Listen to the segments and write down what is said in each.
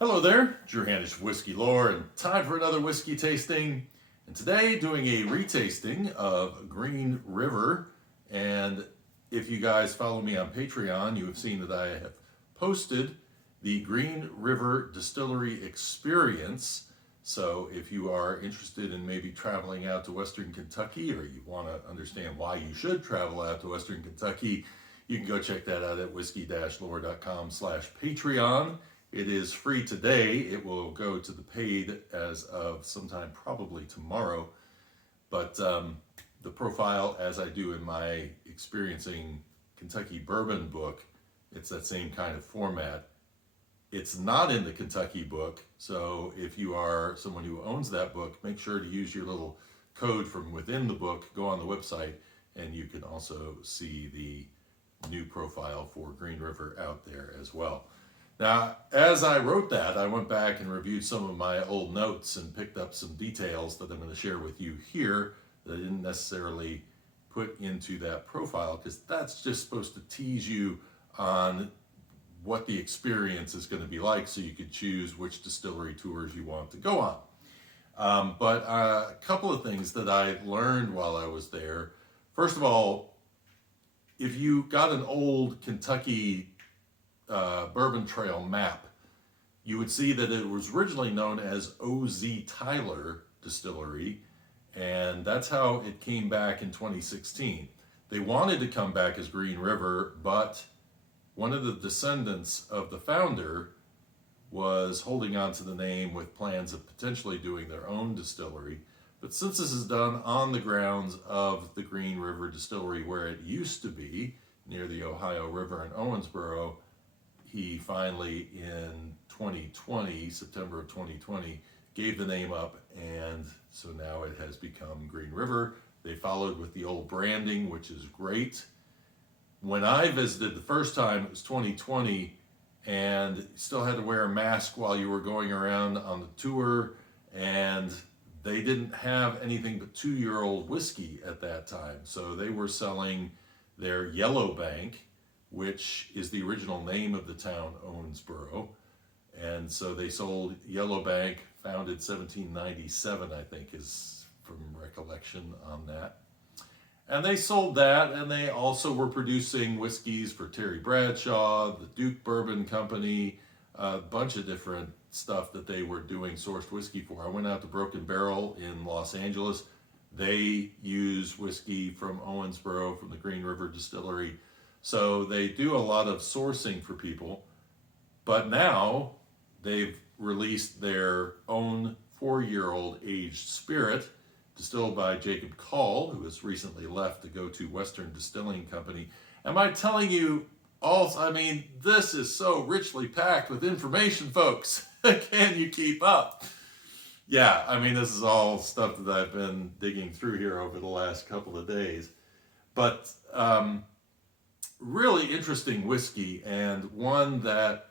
Hello there, Drew Hanish Whiskey Lore, and time for another whiskey tasting. And today, doing a retasting of Green River. And if you guys follow me on Patreon, you have seen that I have posted the Green River Distillery Experience. So if you are interested in maybe traveling out to Western Kentucky, or you want to understand why you should travel out to Western Kentucky, you can go check that out at whiskey-lore.com/Patreon. It is free today. It will go to the paid as of sometime probably tomorrow. But the profile, as I do in my Experiencing Kentucky Bourbon book, it's that same kind of format. It's not in the Kentucky book, so if you are someone who owns that book, make sure to use your little code from within the book, go on the website, and you can also see the new profile for Green River out there as well. Now, as I wrote that, I went back and reviewed some of my old notes and picked up some details that I'm going to share with you here that I didn't necessarily put into that profile, because that's just supposed to tease you on what the experience is going to be like so you could choose which distillery tours you want to go on. But a couple of things that I learned while I was there. First of all, if you got an old Kentucky Bourbon Trail map, you would see that it was originally known as O.Z. Tyler Distillery, and that's how it came back in 2016. They wanted to come back as Green River, but one of the descendants of the founder was holding on to the name with plans of potentially doing their own distillery. But since this is done on the grounds of the Green River Distillery where it used to be, near the Ohio River in Owensboro, he finally in 2020, September of 2020, gave the name up, and so now it has become Green River. They followed with the old branding, which is great. When I visited the first time, it was 2020, and still had to wear a mask while you were going around on the tour, and they didn't have anything but 2-year-old whiskey at that time. So they were selling their Yellow Bank, which is the original name of the town, Owensboro. And so they sold Yellow Bank, founded 1797, I think, is from recollection on that. And they sold that, and they also were producing whiskeys for Terry Bradshaw, the Duke Bourbon Company, a bunch of different stuff that they were doing sourced whiskey for. I went out to Broken Barrel in Los Angeles. They use whiskey from Owensboro, from the Green River Distillery. So they do a lot of sourcing for people. But now they've released their own 4-year-old aged spirit, distilled by Jacob Call, who has recently left to go to Western Distilling Company. Am I telling you all? I mean, this is so richly packed with information, folks. Can you keep up? Yeah, I mean, this is all stuff that I've been digging through here over the last couple of days. But really interesting whiskey, and one that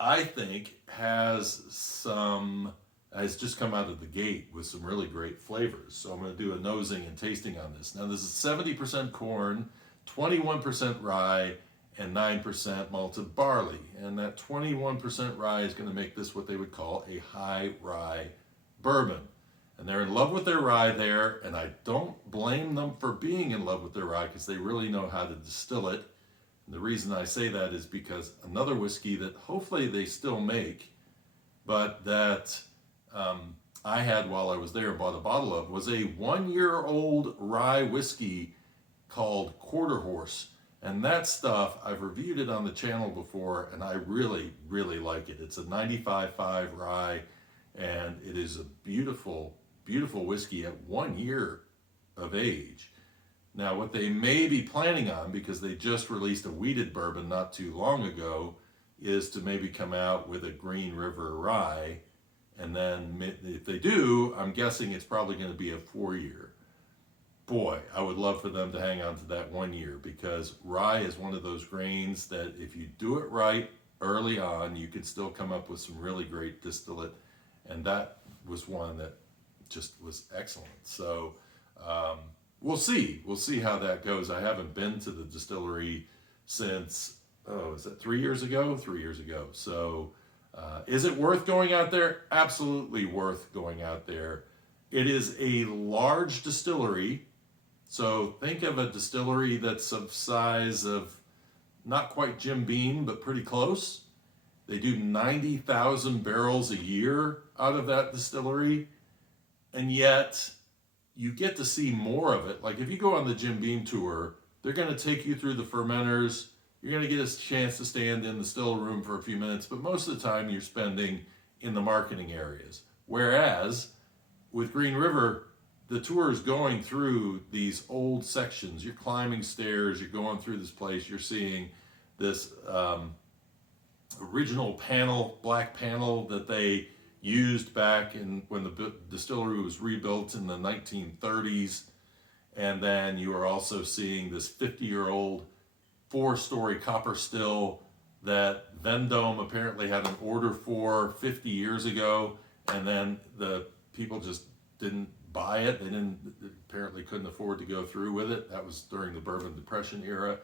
I think has just come out of the gate with some really great flavors. So I'm going to do a nosing and tasting on this. Now, this is 70% corn, 21% rye, and 9% malted barley. And that 21% rye is going to make this what they would call a high rye bourbon. And they're in love with their rye there, and I don't blame them for being in love with their rye, because they really know how to distill it. And the reason I say that is because another whiskey that hopefully they still make, but that I had while I was there and bought a bottle of, was a 1-year-old rye whiskey called Quarter Horse. And that stuff, I've reviewed it on the channel before, and I really, really like it. It's a 95.5 rye, and it is a beautiful, beautiful whiskey at 1 year of age. Now, what they may be planning on, because they just released a wheated bourbon not too long ago, is to maybe come out with a Green River rye. And then if they do, I'm guessing it's probably going to be a 4-year. Boy, I would love for them to hang on to that 1 year, because rye is one of those grains that if you do it right early on, you can still come up with some really great distillate. And that was one that just was excellent. So we'll see. We'll see how that goes. I haven't been to the distillery since, is that 3 years ago? 3 years ago. So Is it worth going out there? Absolutely worth going out there. It is a large distillery. So think of a distillery that's of size of not quite Jim Beam, but pretty close. They do 90,000 barrels a year out of that distillery. And yet you get to see more of it. Like if you go on the Jim Beam tour, they're going to take you through the fermenters. You're going to get a chance to stand in the still room for a few minutes, but most of the time you're spending in the marketing areas. Whereas with Green River, the tour is going through these old sections. You're climbing stairs, you're going through this place, you're seeing this original panel, black panel that they used back in when the distillery was rebuilt in the 1930s. And then you are also seeing this 50-year-old 4-story copper still that Vendome apparently had an order for 50 years ago, and then the people just didn't buy it. They apparently couldn't afford to go through with it. That was during the Bourbon Depression era.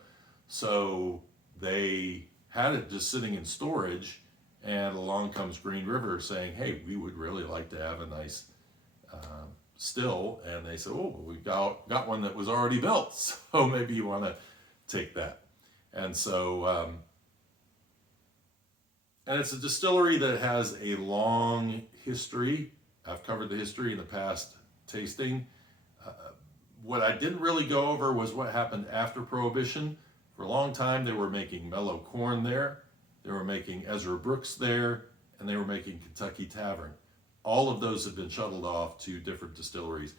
So they had it just sitting in storage, and along comes Green River saying, hey, we would really like to have a nice still. And they said, oh, we've got one that was already built, so maybe you want to take that. And so, and it's a distillery that has a long history. I've covered the history in the past tasting. What I didn't really go over was what happened after Prohibition. For a long time, they were making mellow corn there. They were making Ezra Brooks there, and they were making Kentucky Tavern. All of those have been shuttled off to different distilleries.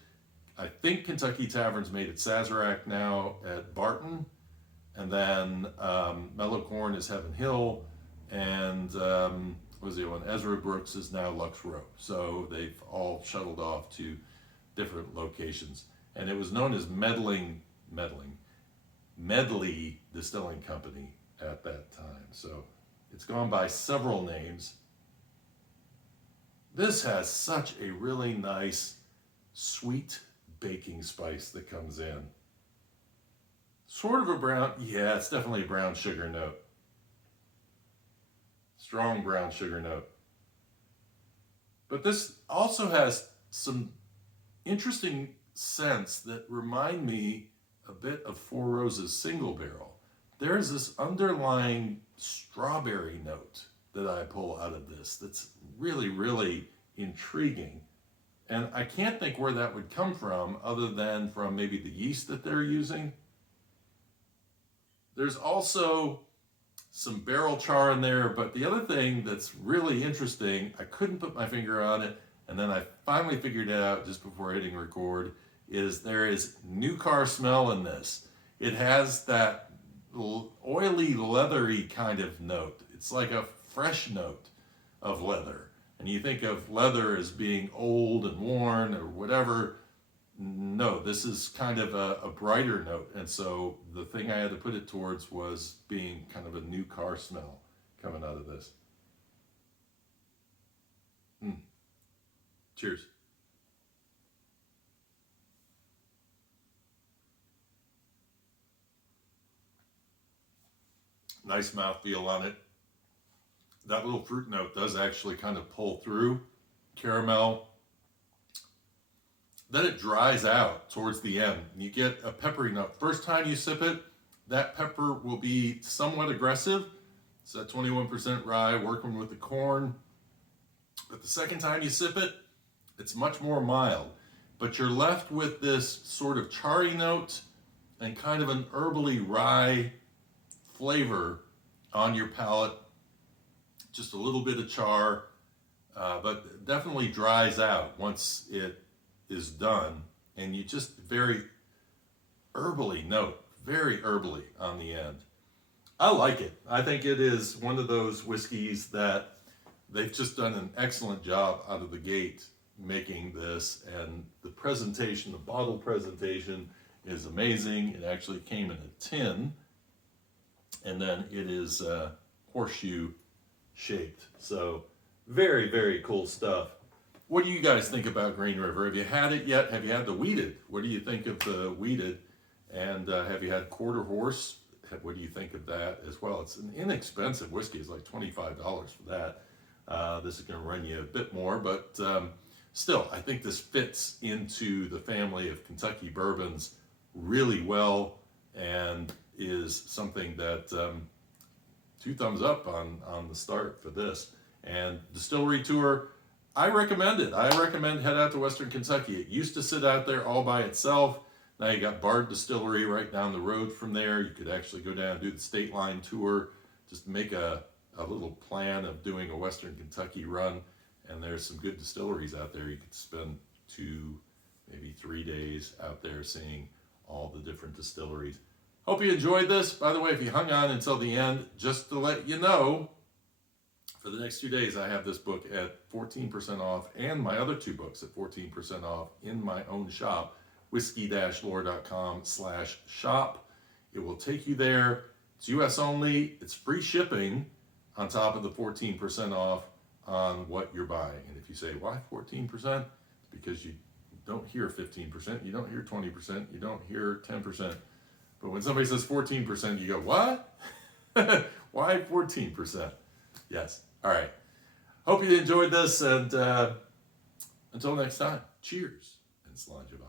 I think Kentucky Tavern's made at Sazerac now at Barton. And then Mellow Corn is Heaven Hill, and what was the other one? Ezra Brooks is now Lux Row. So they've all shuttled off to different locations. And it was known as Medley Distilling Company at that time. So it's gone by several names. This has such a really nice, sweet baking spice that comes in. Sort of a brown, yeah, it's definitely a brown sugar note. Strong brown sugar note. But this also has some interesting scents that remind me a bit of Four Roses single barrel. There's this underlying strawberry note that I pull out of this that's really, really intriguing. And I can't think where that would come from other than from maybe the yeast that they're using. There's also some barrel char in there, but the other thing that's really interesting, I couldn't put my finger on it, and then I finally figured it out just before hitting record, is there is new car smell in this. It has that oily, leathery kind of note. It's like a fresh note of leather. And you think of leather as being old and worn or whatever. No, this is kind of a brighter note. And so the thing I had to put it towards was being kind of a new car smell coming out of this. Cheers. Nice mouthfeel on it. That little fruit note does actually kind of pull through. Caramel. Then it dries out towards the end. You get a peppery note. First time you sip it, that pepper will be somewhat aggressive. It's that 21% rye working with the corn. But the second time you sip it, it's much more mild. But you're left with this sort of charry note and kind of an herbally rye flavor on your palate. Just a little bit of char, but definitely dries out once it is done, and you just very herbally note, very herbally on the end. I like it. I think it is one of those whiskeys that they've just done an excellent job out of the gate making this, and the presentation, the bottle presentation is amazing. It actually came in a tin, and then it is horseshoe shaped. So very, very cool stuff. What do you guys think about Green River? Have you had it yet? Have you had the wheated? What do you think of the wheated? And have you had Quarter Horse? What do you think of that as well? It's an inexpensive whiskey. It's like $25 for that. This is going to run you a bit more, but still, I think this fits into the family of Kentucky bourbons really well, and is something that 2 thumbs up on the start for this. And distillery tour, I recommend it. I recommend head out to Western Kentucky. It used to sit out there all by itself. Now you got Bard Distillery right down the road from there. You could actually go down and do the State Line tour. Just make a little plan of doing a Western Kentucky run. And there's some good distilleries out there. You could spend 2, maybe 3 days out there seeing all the different distilleries. Hope you enjoyed this. By the way, if you hung on until the end, just to let you know, for the next 2 days, I have this book at 14% off, and my other 2 books at 14% off in my own shop, whiskey-lore.com/shop. It will take you there. It's US only. It's free shipping on top of the 14% off on what you're buying. And if you say, why 14%? It's because you don't hear 15%, you don't hear 20%, you don't hear 10%. But when somebody says 14%, you go, what? Why 14%? Yes. All right. Hope you enjoyed this, and until next time, cheers and Slainte.